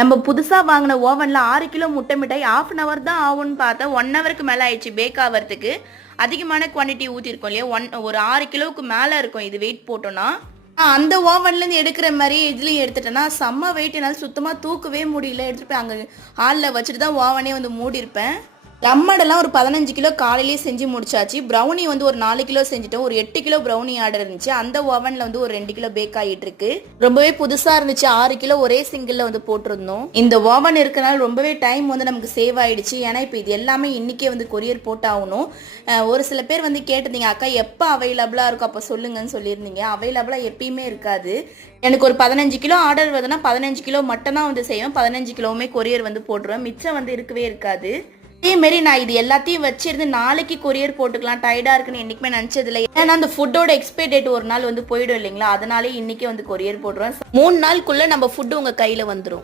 நம்ம புதுசாக வாங்கின ஓவனில் ஆறு கிலோ முட்டை மிட்டாய் ஆஃப் அன் ஹவர் தான் ஆகும்னு பார்த்தா ஒன் ஹவருக்கு மேலே ஆயிடுச்சு பேக் ஆகிறதுக்கு அதிகமான குவான்டிட்டி ஊற்றிருக்கோம் இல்லையா? ஒன் ஒரு ஆறு கிலோவுக்கு மேலே இருக்கும் இது வெயிட் போட்டோன்னா அந்த ஓவன்லேருந்து எடுக்கிற மாதிரி இதுலேயும் எடுத்துட்டேன்னா செம்ம வெயிட் என்னால் சுத்தமாக தூக்கவே முடியல. எடுத்துகிட்டு போய் அங்கே ஹாலில் வச்சுட்டு தான் ஓவனே வந்து மூடியிருப்பேன். லம்மடெல்லாம் ஒரு பதினஞ்சு கிலோ காலையிலேயே செஞ்சு முடிச்சாச்சு. ப்ரௌனி வந்து ஒரு நாலு கிலோ செஞ்சுட்டோம். ஒரு எட்டு கிலோ ப்ரௌனி ஆர்டர் இருந்துச்சு. அந்த ஓவனில் வந்து ஒரு ரெண்டு கிலோ பேக் ஆகிட்டு இருக்கு ரொம்பவே புதுசாக இருந்துச்சு. ஆறு கிலோ ஒரே சிங்கிளில் வந்து போட்டிருந்தோம். இந்த ஓவன் இருக்கனால ரொம்பவே டைம் வந்து நமக்கு சேவ் ஆயிடுச்சு. ஏன்னா இப்போ இது எல்லாமே இன்னைக்கே வந்து கொரியர் போட்டாகணும். ஒரு சில பேர் வந்து கேட்டிருந்தீங்க அக்கா எப்போ அவைலபிளாக இருக்கும்? அப்போ சொல்லுங்கன்னு சொல்லியிருந்தீங்க. அவைலபிளாக எப்பயுமே இருக்காது. எனக்கு ஒரு பதினஞ்சு கிலோ ஆர்டர் வருதுன்னா பதினஞ்சு கிலோ மட்டும் தான் வந்து செய்வேன். பதினஞ்சு கிலோவுமே கொரியர் வந்து போட்டுருவேன். மிச்சம் வந்து இருக்கவே இருக்காது. அதேமாரி நான் இது எல்லாத்தையும் வச்சிருந்து நாளைக்கு கொரியர் போட்டுக்கலாம். டயர்டா இருக்குன்னு என்னைக்குமே நினச்சதில்ல. இல்லை ஏன்னா அந்த ஃபுட்டோட எக்ஸ்பைரி டேட் ஒரு நாள் வந்து போயிடும் இல்லைங்களா? அதனாலே இன்னைக்கு வந்து கொரியர் போடுறோம் மூணு நாளுக்குள்ள நம்ம ஃபுட்டு உங்க கையில வந்துடும்